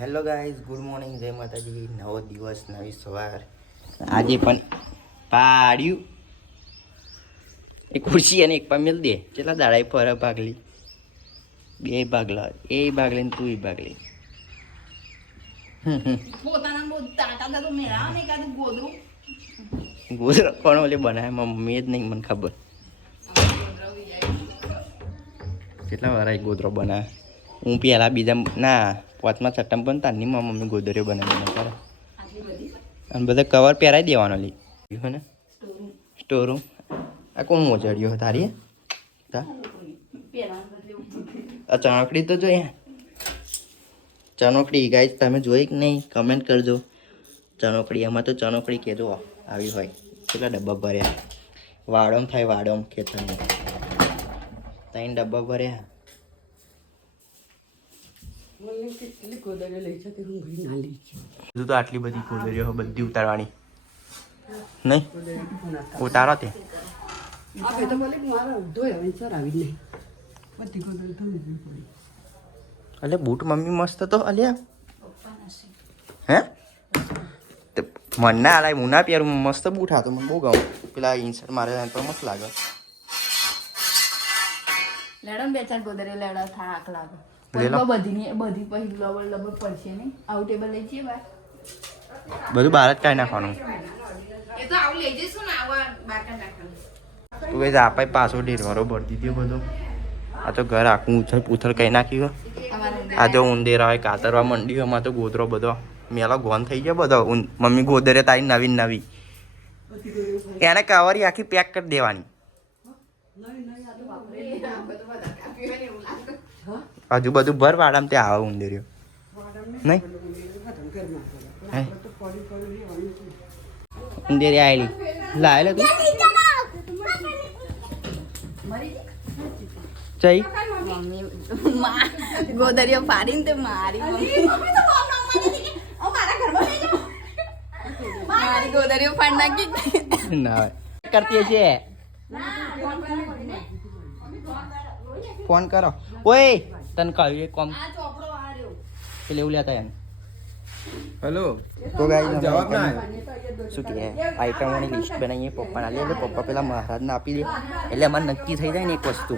Hello guys good morning. જય માતાજી. નવો દિવસ નવી સવાર. આજે પણ પાડ્યું. એક ખુરશી અને એક પામેલ દે. કેટલા દાડા પર ભાગલી? બે ભાગલા. એ ભાગલી ને તું ને કાતું ગોદરું કોણ ઓલે બનાવે? મમ્મી જ નહીં મને ખબર. કેટલા વાર ગોદરો બનાવે? હું પહેલાં બીજા ના પાંચમા છઠ્ઠામાં પણ તારની માં મમ્મી ગોદરીઓ બનાવીને કરે અને બધા કવર પહેરાવી દેવાનો લી. હે ને. સ્ટોર રૂમ આ કોણ મોચડ્યો તારી? આ ચણકડી તો જોઈએ ચણકડી ગાઈસ તમે જોઈ કે નહીં? કમેન્ટ કરજો. ચણકડી એમાં તો ચણોકડી કહેજો આવી હોય. કેટલા ડબ્બા ભર્યા? વાડોમ થાય વાડોમ ખેતરની. ત્રણ ડબ્બા ભર્યા. તો આટલી બધી કોદરીઓ બધી ઉતારવાની. નહીં? ઉતારો તે. અલે બૂટ મમ્મી મસ્ત તો અલ્યા હે? તે મને ના આલાય હું ના પહેરું મસ્ત બૂટ હતો મને બહુ ગમ. પેલા ઇન્સર્ટ મારે પર મસ્ત લાગે. લેડમ બે ચાર ગોદરે લેડો થાક લાગે. બધી બધી પછી લબડ લબડ પડશે નહીં. આવું ટેબલ લઈ જઈએ બાર બધું બહાર જ કાઢી નાખવાનું. એ તો આવું લઈ જઈશું ને આવા બાર કાઢ નાખવાનું. તું કઈ આપે પાછો ઢેરવારો ભરતી દીધો બધો. આ તો ઘર આખું ઉથલ પૂથલ કઈ નાખ્યું આ જો ઉંદેરા હોય કાતરવા મંડી એમાં તો ગોદરો બધો. મેલો ગોન થઈ ગયો બધો. મમ્મી ગોદરે તારી નવી નવી. એને કવરી આખી પેક કરી દેવાની. હજુ બધું ભર વાડામ ત્યાં આવે ઉંદેર્યો નહીં? ઉંદેરી આવેલી લાવેલો તું? ચઈ? ગોદરીઓ ફાડીને તે મારી મારી ગોદરીઓ ફાડ નાખી. ના કરતી હશે. ફોન કરો. ઓય! તને કહ્યું એક કોમ. આ ચોપડો આ રહ્યો. પેલે એવું લેતા એમ. હેલો? તો ગાઈ જવાબ ના શું કહે આઈટમોની લિસ્ટ બનાવીએ પપ્પાને આલીએ એટલે પપ્પા પેલા મહારાજને આપી દે. એટલે અમારે નક્કી થઈ જાય ને એક વસ્તુ.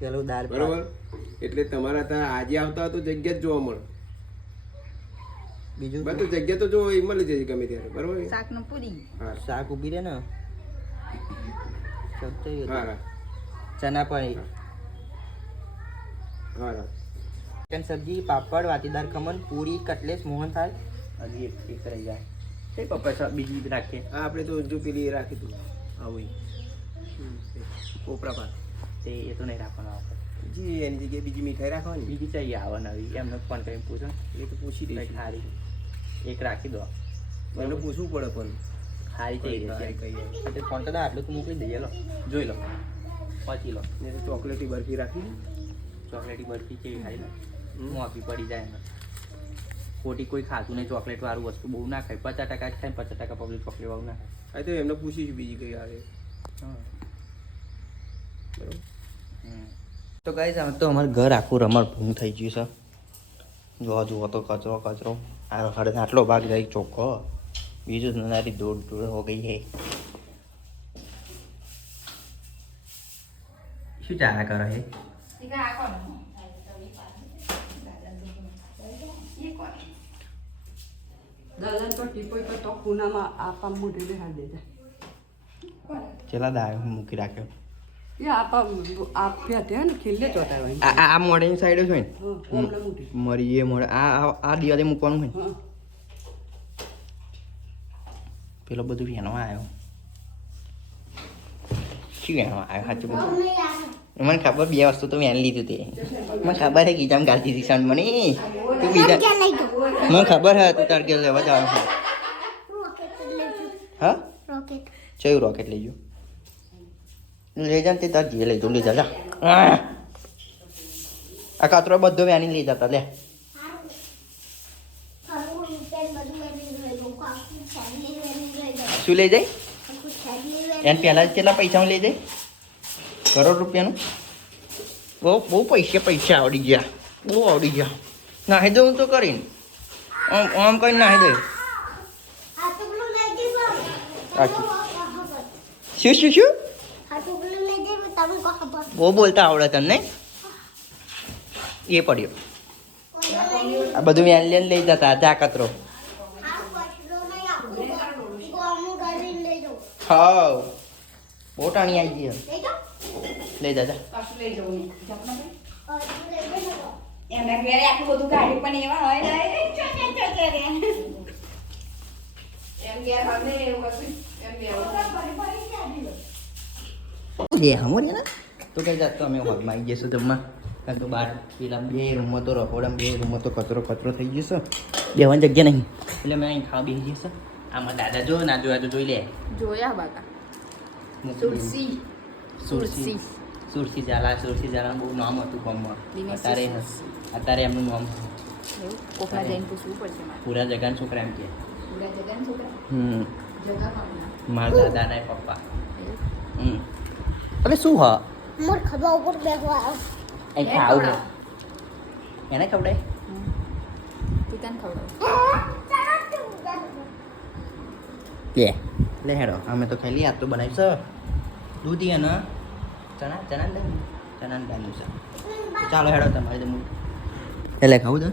પેલું દાળ બરોબર? એટલે તમારા ત્યાં આજે આવતા તો જગ્યા જ જોવા મળે. બીજું બધું જગ્યા તો જો એ મળી જશે ગમે ત્યારે બરોબર? શાકનું પૂરી. હા શાક ઊભી રહે ને. હા. ચના પનીર હા. હા ચિકન સબ્જી પાપડ વાતીદાર ખમણ પૂરી કટલેસ મોહન થાય હજી એક એક રહી જાય. કઈ પપ્પા બીજી રાખીએ. હા આપણે તો જો પેલી રાખી તું. આવું કોપરા પાક. તે એ તો નહીં રાખવાનો આપણે. જી એની જગ્યાએ બીજી મીઠાઈ રાખવાની. બીજી ચાਹੀએ આવે. નવી એમને ફોન કરીને પૂછો. એ તો પૂછી દઈશ સારી એક રાખી દો. એમને પૂછવું પડે પણ. સારી છે કઈ ફોન તો આટલું તો મોકલી દઈએ લો. જોઈ લો. પછી લો. ને તો ચોકલેટી બરફી રાખી ચોકલેટી બરફી કેવી ખાઈ લો મોંઘી પડી જાય એમાં. ખોટી કોઈ ખાતું નહીં ચોકલેટ વાળું વસ્તુ બહુ ના ખાય. પચાસ ટકા જ ખાય પચાસ ટકા પબ્લિક ચોકલેટ વાળું ના ખાય. તો એમને પૂછીશ બીજી કઈ આવે. તો ગાઈસ આમ તો અમારું ઘર આખું રમણભૂમ થઈ ગયું છે. જોવા જુઓ તો કચરો કચરો. આ હળદ આટલો ભાગ જાય ચોખ્ખો. બીજું નારી દોડ દોડ હો ગઈ હે. શું ચાલા કરો હે? દાદા તો તો તો આપા દેતા ચેલા દાળ મૂકી રાખ્યો? એ આપા આપ્યા ત્યાં ને ખીલ્લે ચોટાય હોય આ આ- મોઢેની સાઈડ જ હોય ને? હા ઓમણે મોઢે મરી એ મોઢે. આ આ- દિવાલે મૂકવાનું હોય હા. પેલો બધું વેણવા આવ્યો. શું આવ્યો? સાચું બધું મને ખબર બે વસ્તુ તો વેણ લીધું તે મને ખબર હે ગીજામ ગાલતી હતી સન મને તું બીજા મને ખબર હે તું તાર ઘેર લેવા જવાનું હા? હા ચયું રોકેટ લઈ ગયો લઈ જા તે તાર જે લઈ જાઉં. લઈ જા જા. આ કાતરો બધો વ્યાની લઈ જતા લે. શું લઈ જાય? એને પહેલાં જ કેટલા પૈસામાં લઈ જાય? કરોડ રૂપિયાનું? બહુ બહુ પૈસા પૈસા આવડી ગયા. બહુ આવડી ગયા. નાહી દઉં તો કરીને. આમ આમ કરીને નાહી દે. શું શું શું? બહુ બોલતા આવડે તમને એ પડ્યો. આ બધું વેન લઈને લઈ જતા જા કચરો હા. બહુ ટાણી આવી ગઈ. લઈ જા જા. પાછું લઈ જવું નહીં. એમના ઘરે આટલું બધું ગાડી પણ એવા હોય ને. એમ ઘેર એવું કશું લે હમો ને? તો કઈ જાત તો અમે હોલમાં આવી જઈશું જમવા? કારણ કે બાર પેલા બે રૂમમાં તો રખોડા બે રૂમમાં તો કચરો કચરો થઈ જશે. બેવાની જગ્યા નહીં. એટલે મેં અહીં ખાવા બેસી જશે આમાં દાદા જો ના જોયા તો જોઈ લે. જોયા બાકા. દે. સુરસી. સુરસી. સુરસી ઝાલા સુરસી ઝાલા બહુ નામ હતું ગામમાં. અત્યારે અત્યારે એમનું નામ કોકના જઈને પૂછવું પડશે પૂરા જગાન છોકરા એમ કે. પૂરા જગાને છોકરા? હમ? મારા દાદાના પપ્પા? હમ. અરે શું હા? મોર ખભા ઉપર બેહવા એ ખાવ એને ખવડાય તું તને ખવડાવ. લે. લે હેડો અમે તો ખાઈ આજ તો બનાવીશ દૂધી અને ચણા ચણા દહીં? ચણા છે. ચાલો હેડો તમારે એટલે ખાવું તો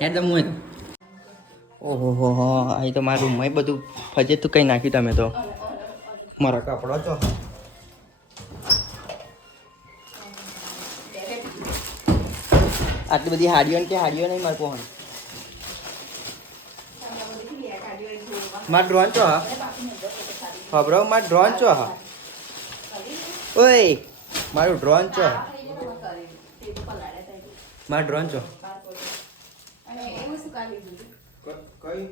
હેડ જમવું ઓહો, હો હો અહીં તો મારું રૂમમાં બધું ફજે તું કઈ નાખ્યું તમે તો. મારા કપડો તો. આટલી બધી હાડીઓ ને કે હાડીઓ નહીં મારે પહોંચ માર ડ્રોન છો, હા? ખબરો માર ડ્રોન છો, હા? ઓય, મારું ડ્રોન છો માર ડ્રોન છો.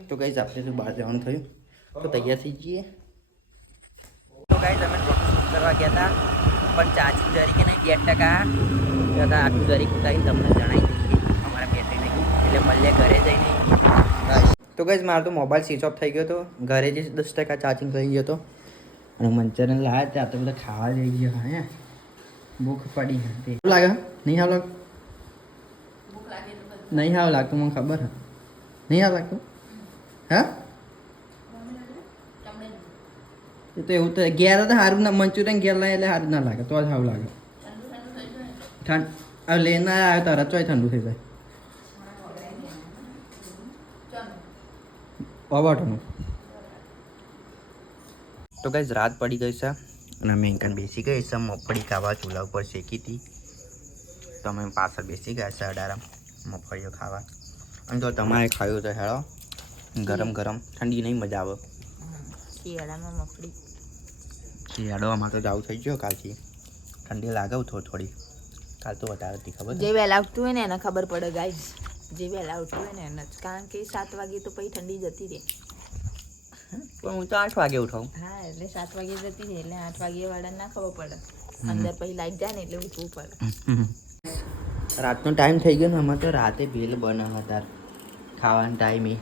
તો કઈ આપણે તો બહાર જવાનું થયું. તો તૈયાર થઈ જઈએ. તો કઈ તમે કરવા ગયા હતા, પણ ચાર્જિંગ તરીકે નહીં, બે ટકા. હતા આટલું તરીકે ઉતારી તમને જણાવી દઈએ. અમારા બેટરી નહીં, એટલે મળીએ, ઘરે જઈને. તો કઈ મારો તો મોબાઈલ સ્વિચ ઓફ થઈ ગયો હતો ઘરે જ દસ ટકા ચાર્જિંગ થઈ ગયો હતો અને મંચુરિયન લાવ્યા ત્યાં તો બધા ખાવા જઈ ગયા હે ભૂખ પડી હતી. લાગે? નહીં હાવ લાગ નહીં હાવ લાગતું મને ખબર હે નહીં હાવ લાગતું? હા? એ તો એવું તો ઘેર તો સારું ના મંચુરિયન ઘેર લાવે એટલે સારું ના લાગે. તો જ સારું લાગે. ઠંડ લેનાર આવ્યો તરત ચોય ઠંડુ થઈ જાય. ચાલો તો ગઈ રાત પડી ગઈ છે અને અમે અહીં બેસી ગઈ છે મગફળી ખાવા ચૂલા ઉપર શેકી હતી. તો અમે પાછળ બેસી ગયા છે અડારામ મગફળીઓ ખાવા. અને જો તમારે ખાયું તો હેળો. ગરમ ગરમ. ઠંડી નહીં મજા આવે. શિયાળામાં મફળી શિયાળો આમાં તો જાવું થઈ ગયો કાલથી. ઠંડી લાગે થોડી થોડી. કાલ તો વધારે હતી ખબર જે વહેલા ઉઠતું હોય ને એને ખબર પડે ગાઈઝ જે વહેલા ઉઠ્યું હોય ને એને જ. કારણ કે સાત વાગે તો પછી ઠંડી જતી રહે. પણ હું તો આઠ વાગે ઉઠાઉં હા એટલે સાત વાગે જતી રહે એટલે આઠ વાગે વાળા ના ખબર પડે. અંદર પછી લાઈટ જાય ને એટલે ઉઠવું પડે. રાતનો ટાઈમ થઈ ગયો ને આમાં તો રાતે ભેલ બનાવવા તાર. ખાવાનો ટાઈમે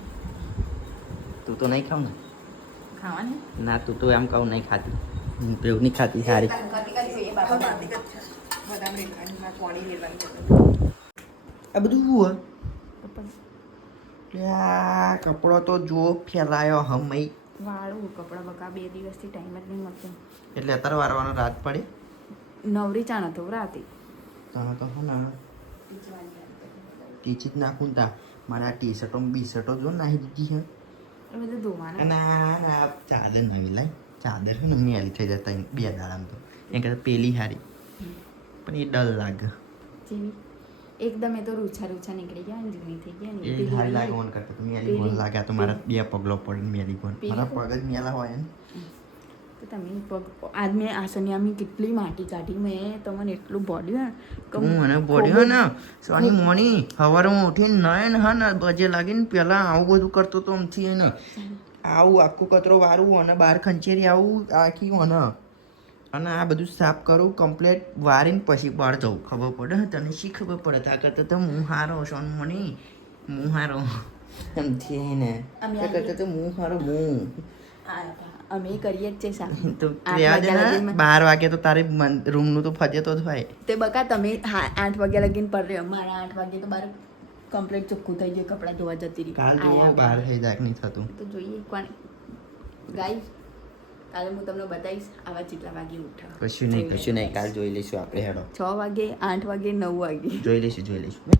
તું તો નહીં ખાવ ને? ખાવાની? ના તું તો એમ કહું નહીં ખાતી. એવું નહીં ખાતી સારી. આ બધું કપડો. તો જો ફેલાયો હમઈ વાળું કપડાં બકા બે દિવસથી ટાઈમ જ નહીં મળતો. એટલે અત્યારે વારવાનો રાત પડે? નવરી ચાણ હતો રાતે. ત્યાં તો હો ના. ટીચી જ નાખું તા. મારા ટી શર્ટો બી શર્ટો જો નાહી દીધી હે. એ બધું ધોવાના. ના ચાદર નવી લાય. ચાદર ને મેલી થઈ જતા બે દાડામાં તો. એ કરતા પેલી હારી. પણ એ ડર લાગે. જેવી. એકદમ એ તો રૂછા રૂછા નીકળી ગયા અને જૂની થઈ ગયા ને એ હારી લાગે ઓન કરતા. તો મેલી ગોન લાગે. તો મારા બે પગલો પડે મેલી ગોન મારા પગ? જ મેલા હોય ને તો તમે પગ આજ મેં આસનિયામી કેટલી માટી કાઢી મેં. તમને એટલું બોડ્યું કે હું મને બોલ્યો ને સોની મોની સવારે ઉઠીને નયન હા ને બજે લાગીને પેલા આવું બધું કરતો તો આમથી ને. આવું આખું કચરો વારું અને બહાર ખંચેરી આવું આખી અને અને આ બધું સાફ કરું કમ્પ્લેટ વારીને પછી બહાર જવું ખબર પડે. તને શી ખબર પડે? તા કરતા તો હું હારો સોન મની. હું હારો. એમ ને અમે તે કરતા તો હું હારો હું. અમે કરીએ જ છે સાફ. તો ને. બાર વાગે તો તારે રૂમનું તો ફજેતો જ હોય. તે બકા તમે આઠ વાગ્યા લગીને પર રહ્યો. મારા આઠ વાગે તો બાર કમ્પ્લેટ ચોખ્ખું થઈ ગયું કપડાં ધોવા જતી રહી. કાલ બાર. થઈ જાય નહીં થતું. તો જોઈએ કોણ? ગાઈસ કાલે હું તમને બતાવીશ આવા જેટલા વાગે ઉઠા કશું નહીં કશું નહીં. કાલ જોઈ લઈશું આપણે હેડો. છ વાગે આઠ વાગે નવ વાગે. જોઈ લઈશું જોઈ લઈશું.